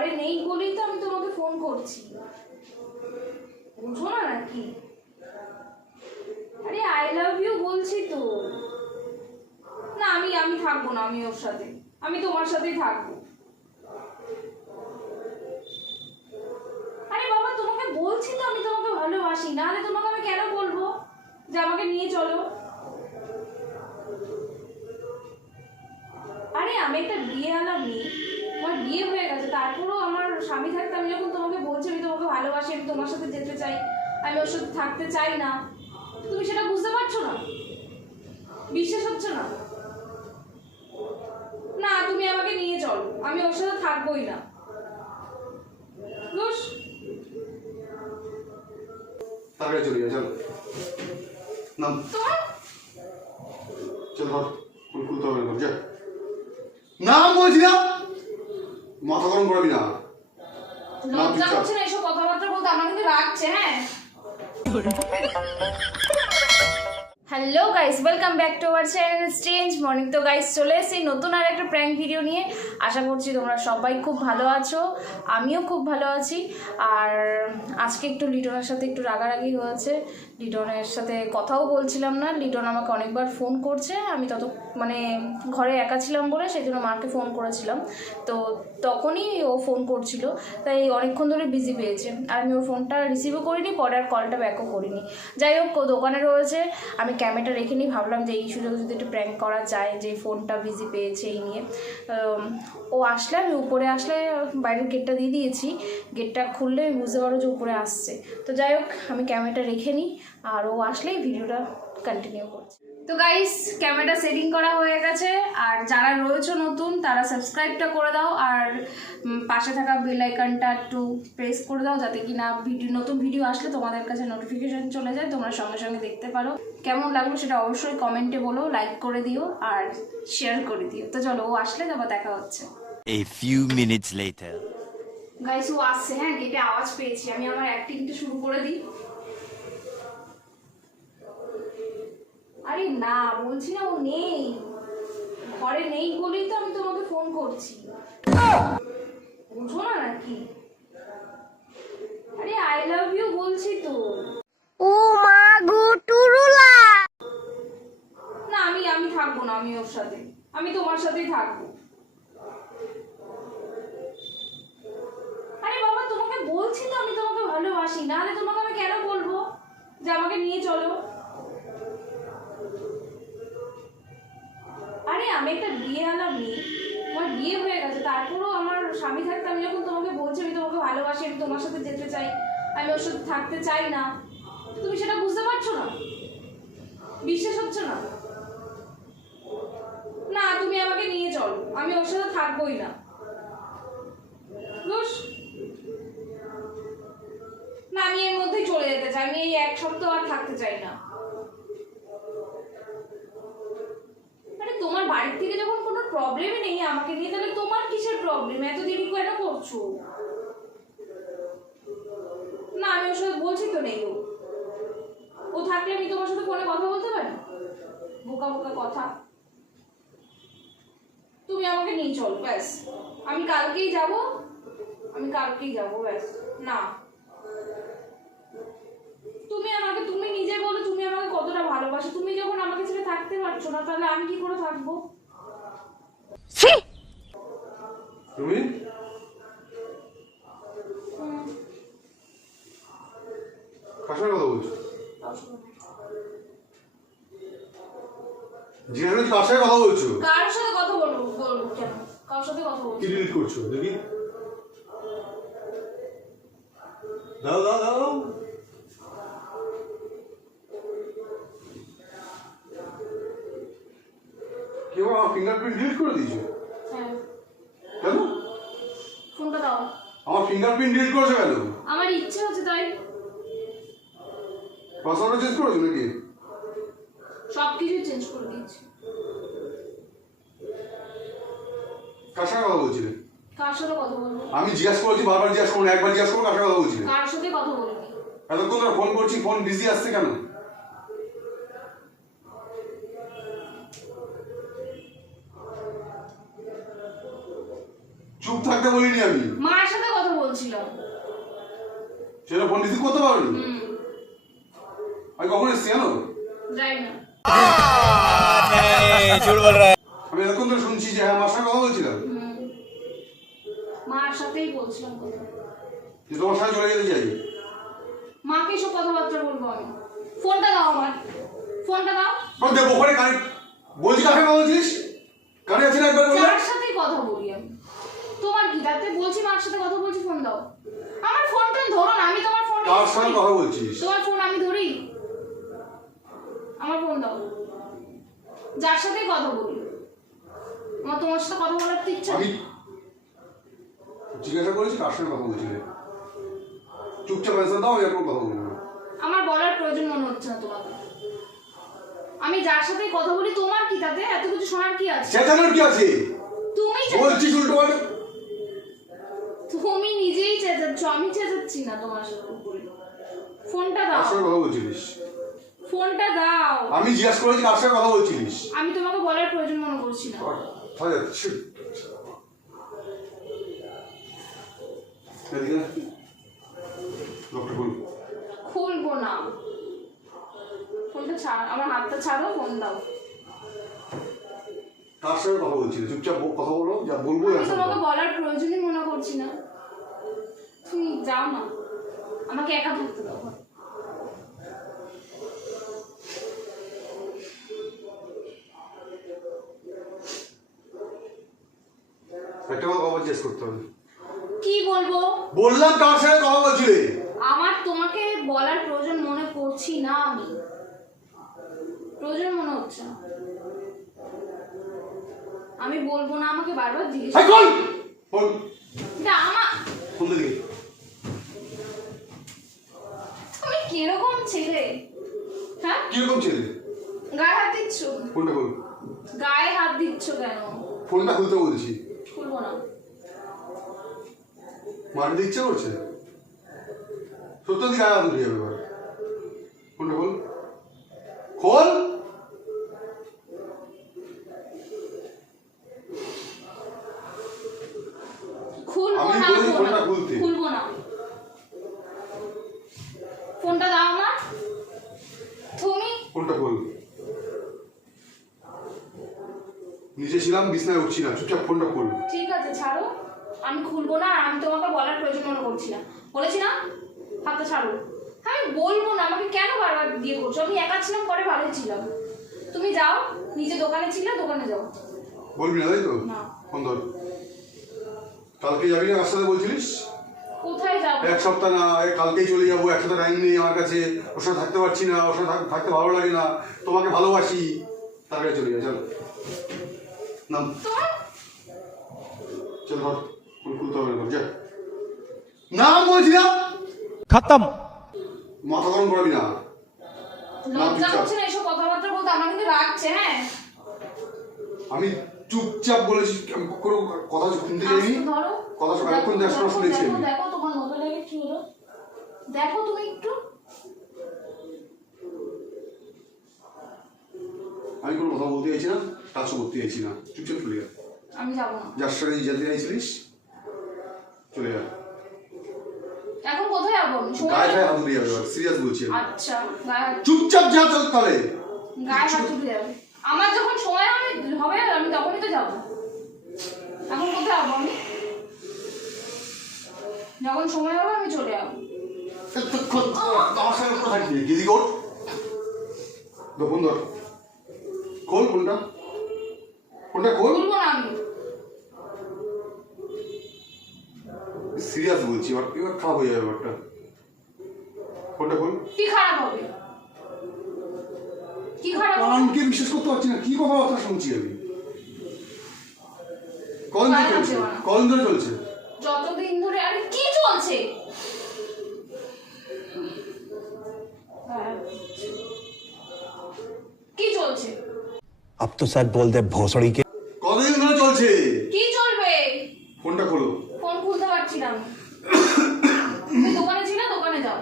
ঘরে নেই বলেই তো আমি তোমাকে ফোন করছি, বুঝো না নাকি? আরে আই লাভ ইউ বলছি তো। না আমি আমি থাকবো না, আমি ওর সাথে, আমি তোমার সাথেই থাকবো। আরে বাবা তোমাকে বলছি তো আমি তোমাকে ভালোবাসি, নাহলে তোমাকে আমি কেন বলবো যে আমাকে নিয়ে চলো? আরে আমি একটা বিয়েওয়ালা মেয়ে, আমার বিয়ে হয়ে গেছে, তারপরেও আমার স্বামী থাকতে আমি যখন তোমাকে বলছি আমি তোমাকে ভালোবাসি, আমি তোমার সাথে যেতে চাই, আমি ওর সাথে থাকতে চাই না, তুমি সেটা বুঝতে পারছো না? বিশ্বাস হচ্ছে না? না তুমি আমাকে নিয়ে চলো, আমি ওর সাথে থাকবোই না। বুঝ তাড়াতাড়ি চলে যা, চল নাম চল, ধর ফুল খুলতে হবে না, যা নাম বলছি না, মাথা গরম করবি না। লজ্জা হচ্ছে না এসব কথাবার্তা বলতে? আমার কিন্তু রাখছে। হ্যাঁ hello guys, welcome back to our channel strange morning. তো গাইস চলে এসেছি নতুন আর একটা প্র্যাঙ্ক ভিডিও নিয়ে। আশা করছি তোমরা সবাই খুব ভালো আছো, আমিও খুব ভালো আছি। আর আজকে একটু লিটনের সাথে একটু রাগারাগি হয়েছে, লিটনের সাথে কথাও বলছিলাম না। লিটন আমাকে অনেকবার ফোন করছে, আমি মানে ঘরে একা ছিলাম বলে সেই জন্য মাকে ফোন করেছিলাম, তো তখনই ও ফোন করছিল, তাই অনেকক্ষণ ধরে বিজি পেয়েছে। আর আমি ওর ফোনটা রিসিভও করিনি, পরে আর কলটা ব্যাকও করিনি। যাই হোক, ও দোকানে রয়েছে, আমি ক্যামেরাটা রেখে নিই, ভাবলাম যে এই সুযোগে যদি একটু প্র্যাঙ্ক করা যায়, যে ফোনটা বিজি পেয়েছে এই নিয়ে। ও আসলে, আমি উপরে আসলে বাইরের গেটটা দিয়ে দিয়েছি, গেটটা খুললে বুঝতে পারো যে উপরে আসছে। তো যাই হোক, আমি ক্যামেরাটা রেখে নিই, আর ও আসলেই ভিডিওটা কন্টিনিউ করছি। তো গাইস ক্যামেরাটা সেটিং করা হয়ে গেছে, আর যারা রয়েছে নতুন তারা সাবস্ক্রাইবটা করে দাও, আর পাশে থাকা বেল আইকনটা একটু প্রেস করে দাও, যাতে কি না নতুন ভিডিও আসলে তোমাদের কাছে নোটিফিকেশন চলে যায়, তোমরা সঙ্গে সঙ্গে দেখতে পারো। কেমন লাগলো সেটা অবশ্যই কমেন্টে বলো, লাইক করে দিও আর শেয়ার করে দিও। তো চলো, ও আসলে তারপর দেখা হচ্ছে। A few minutes later. Guys ও আসছে, হ্যাঁ গেটে আওয়াজ পেয়েছি, আমি আমার অ্যাক্টিংটা শুরু করে দিই। আরে না বলছি না, ও নেই, ঘরে নেই বলেই তো আমি তোমাকে ফোন করছি, বুঝো না নাকি? আরে আই লাভ ইউ বলছি তো। ও মা গো টুরুলা। না আমি আমি থাকবো না, আমি ওর সাথে, আমি তোমার সাথেই থাকবো। আরে বাবা তোমাকে বলছি তো আমি তোমাকে ভালোবাসি, নাহলে তোমাকে আমি কেন বলবো যে আমাকে নিয়ে চলো? আরে আমি একটা বিয়েওয়ালা মেয়ে, আমার বিয়ে হয়ে গেছে, তারপরেও আমার স্বামী থাকতে আমি যখন তোমাকে বলছি আমি তোমাকে ভালোবাসি, আমি তোমার সাথে যেতে চাই, আমি ওর সাথে থাকতে চাই না, তুমি সেটা বুঝতে পারছো না? বিশ্বাস হচ্ছে না? না তুমি আমাকে নিয়ে চলো, আমি ওর সাথে থাকবোই না। বুঝ না, আমি এর মধ্যেই চলে যেতে চাই, আমি এই এক সপ্তাহ আর থাকতে চাই না। আরে তোমার বাড়ির থেকে যখন কোনো প্রবলেমই নেই আমাকে নিয়ে, তাহলে তোমার কিসের প্রবলেম? এত দেরি কেন করছো? না আমি ওর সাথে বলছি তো নেই, ও থাকলে আমি তোমার সাথে ফোনে কথা বলতে পারি? বোকা বোকা কথা। তুমি আমাকে নিয়ে চলো ব্যাস, আমি কালকেই যাব, আমি কালকেই যাব ব্যাস। না তুমি নিজে বলো তুমি আমাকে কতটা ভালোবাসো, তুমি যখন আমাকে ছেড়ে থাকতে পারছো না, তাহলে আমি কি করে থাকবো? তুমি কার সাথে কথা বলছো? জিজ্ঞাসা করছি কার সাথে কথা বলছো? কার সাথে কথা বলবো? বলবো কেন, কার সাথে কথা বলবো? কি ডিলিট করছো দেখি, দাও দাও দাও। কেউ আমার ফিঙ্গারপ্রিন্ট ডিলিট করে দিয়েছো? হ্যাঁ কেন? ফোনটা দাও। আমার ফিঙ্গারপ্রিন্ট ডিলিট করেছো কেন? আমার ইচ্ছে হচ্ছে তাই। পাসওয়ার্ড চেঞ্জ করেছো নাকি? সবকিছু চেঞ্জ করে দিয়েছি। কার সাথে কথা বলছিলে? কার সাথে কথা বলবো? আমি জিজ্ঞাসা করেছি, বারবার জিজ্ঞাসা করুন, একবার জিজ্ঞাসা করুন কার সাথে কথা বলছিলে? কার সাথে কথা বলবি? এতক্ষণ ধরে ফোন করছি, ফোন বিজি আসছে কেন? চুপ থাকতে বলিনি আমি। মার সাথে সেটা ফোন রিসিভ করতে পারবেন? আমি কখন এসছি জানো? যাই না। আমি এরকম তো শুনছি যে হ্যাঁ মার সঙ্গে কথা বলছিলাম, মার সাথেই বলছিলাম কথা। যে তোমার সঙ্গে চলে যেতে চাই। মাকে সব কথাবার্তা বলবো আমি। ফোনটা দাও আমার, ফোনটা দাও। দেবো ওখানে কানে বলছি, কাকে কথা বলছিস? কানে আছে না একবার বললে? যার সাথেই কথা বলি আমি, তোমার কি তাতে? বলছি মার সাথে কথা বলছি, ফোন দাও আমার। ফোনটা ধরো না, আমি তোমার ফোন। কার সঙ্গে কথা বলছিস? তোমার ফোন আমি ধরি? আমার ফোন দাও। যার সাথেই কথা বলি, আমার তোমার সাথে কথা বলার তো ইচ্ছা আমি নেই। জিজ্ঞাসা করেছি কার সঙ্গে কথা বলছিলে, চুপচাপ অ্যান্সার দাও, এরকম কথা বলবো না। আমার বলার প্রয়োজন মনে হচ্ছে না তোমাকে। আমি যার সাথে কথা বলি, তোমার কি তাতে? এত কিছু শোনার কি আছে? চেঁচানোর কি আছে? তুমি বলছিস উল্টো পাল্টা। তুমি নিজেই চেঁচাচ্ছ, আমি চেঁচাচ্ছি না তোমার সাথে। ফোনটা দাও। কার সঙ্গে কথা বলছিলিস? ফোনটা দাও। আমি জিজ্ঞাসা করেছি কার সঙ্গে কথা বলছিলিস। আমি তোমাকে বলার প্রয়োজন মনে করছি না। কোথায় যাচ্ছিস? এদিকে লোকটা বল। খুলবো না। ফোনটা ছাড়, আমার হাতটা ছাড়ো, ফোন দাও। কার সঙ্গে কথা বলছিলি? চুপচাপ কথা বলো, যা বলবো আমি answer তোমাকে দাও। বলার প্রয়োজনই মনে করছি না। তুমি যাও না, আমাকে একা থাকতে দাও। একটা কথা আবার চেস করতে হবে। কি বলবো? বললাম কার সঙ্গে কথা বলছিলে? আমার তোমাকে বলার প্রয়োজন মনে করছি না আমি। প্রয়োজন মনে হচ্ছে না। আমি বলবো না, আমাকে বারবার জিজ্ঞেস এই কল ফোন না আমা। ফোন দিকে। তুমি কিরকম ছেলে? হ্যাঁ, কিরকম ছেলে? গায়ে হাত দিচ্ছ? ফোনটা খোল। গায়ে হাত দিচ্ছ কেন? ফোনটা খুলতে বলছি। খুলবো না। মারতে ইচ্ছে করছে? সত্য দিকে আঘাত উঠে যাবে এবার। ফোনটা খোল, খোল। খুলবো আমি না, বলি ফোনটা খুলতে। খুলবো না। ফোনটা দাও আমার। তুমি ফোনটা খোল। নিচে ছিলাম, বিছনায় উঠছি না, চুপচাপ ফোনটা খোল। ঠিক আছে, ছাড়ো। আমি খুলবো না, আর আমি তোমাকে বলার প্রয়োজন মনে করছি না। বলেছি না, হাতটা ছাড়ো। আমি বলবো না, আমাকে কেন বারবার দিয়ে করছো? আমি একা ছিলাম, পরে ভালোই ছিলাম। তুমি যাও, নিচে দোকানে ছিলে, দোকানে যাও। বলবি না তাই তো? না। ফোন ধর। কালকে যাবি না কার সাথে বলছিলিস? কোথায় যাবো? এক সপ্তাহ না, কালকেই চলে যাবো, একসাথে টাইম নেই আমার কাছে, ওর সাথে থাকতে পারছি না, ওর সাথে থাকতে ভালো লাগে না, তোমাকে ভালোবাসি, তার কাছে চলে যা। চল নাম, তোমার চল ধর, ফোন খুলতে হবে না, যা। নাম বলছি না, खत्म। মাথা গরম করবি না। লজ্জা চুপচাপ। হচ্ছে না এসব কথাবার্তা বলতে? আমার কিন্তু রাখছে। হ্যাঁ, আমি চুপচাপ বলেছি, আমি কোনো কথা শুনতে চাইনি। আস্তে ধরো। কথা এতক্ষণ দেখ শোনা শুনেছি আমি। দেখো তোমার মোবাইলে কি হলো, দেখো তুমি একটু। আমি কোনো কথা বলতে চাইছি না, টাচও করতে চাইছি না, চুপচাপ চলে যা। আমি যাবো না। যার সাথে যেতে চাইছিলিস চলে যা। এখন কোথায় যাবো আমি? সময় গায়ে নেই। গায়ে হাত উঠে যাবে, সিরিয়াস বলছি আমি। আচ্ছা, গায়ে হাত, চুপচাপ যা, চল তাহলে। গায়ে হাত উঠে যাবে। আমার যখন সময় হবে আমি তখনই তো যাবো। এখন কোথায় যাবো আমি? যখন সময় হবে আমি চলে যাবো। আমার সঙ্গে কোনো থাকবি না, গেদি কোট ফোন ধর, খোল ফোনটা, ফোনটা খোল। বলবো না আমি। সিরিয়াস বলছি, এবার এবার খারাপ হয়ে যাবে ব্যাপারটা। ফোনটা খোল। কি খারাপ হবে? কি খারাপ হবে? কানকে বিশ্বাস করতে পারছি না, কি কথাবার্তা শুনছি আমি। কদিন ধরে চলছে? কদিন ধরে চলছে? যতদিন ধরে। আরে কি চলছে? কি চলছে? अब तो सच बोल दे भोसड़ी के। কতদিন ধরে চলছে? কি চলবে? ফোনটা খোলো। ফোন খুলতে পারছি না আমি। তুমি দোকানে ছিলে, দোকানে যাও।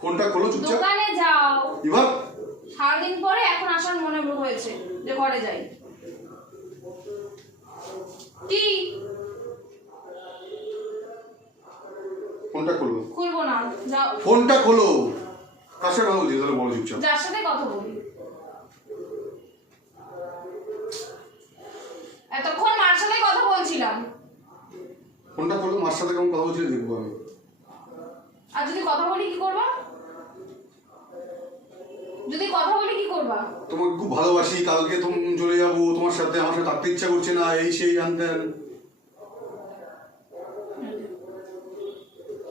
ফোনটা খোলো চুপচাপ। দোকানে যাও। এবার সারাদিন পরে এখন আসার মনে হয়েছে যে ঘরে যাই। কি ফোনটা খোলো, খুলবো না, যাও। ফোনটা খোলো। কার সাথে কথা বলছিস তাহলে বলো চুপচাপ। যার সাথে কথা বলি এতক্ষণ মার সাথে কথা বলছিলাম। ফোনটা খোলো, মার সাথে কেমন কথা বলছিস দেখবো আমি। আর যদি কথা বলি কি করবা? যদি কথা বলি কি করবা? তোমাকে খুব ভালোবাসি, কালকে তুমি চলে যাবো, তোমার সাথে আমার সাথে থাকতে ইচ্ছা করছে না, এই সেই জানতেন।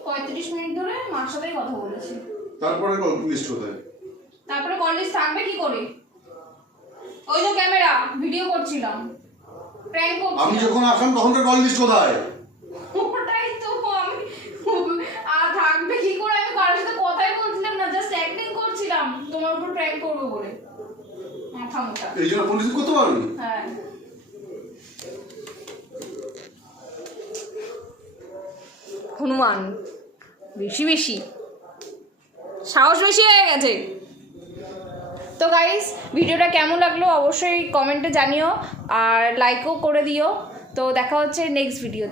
35 মিনিট ধরে মার সাথেই কথা বলেছি। তারপরে কল লিস্ট কোথায়? তারপরে কলেজ থাকবে কি করে? ওই তো ক্যামেরা, ভিডিও করছিলাম, প্র্যাঙ্ক আমি করছিলাম। যখন আসলাম তখনকার কল লিস্ট কোথায়? ওটাই তো আমি, আর থাকবে কি করে? আমি কারোর সাথে কথাই বলছিলাম না, জাস্ট অ্যাক্টিং করছিলাম তোমার উপর প্র্যাঙ্ক করবো বলে। মাথা মোটা। এই জন্য ফোন রিসিভ করতে পারোনি? হ্যাঁ, হনুমান বেশি বেশি সাহস বেশি হয়ে গেছে। তো গাইস, ভিডিওটা কেমন লাগলো অবশ্যই কমেন্টে জানিও, আর লাইকও করে দিও। তো দেখা হচ্ছে নেক্সট ভিডিওতে।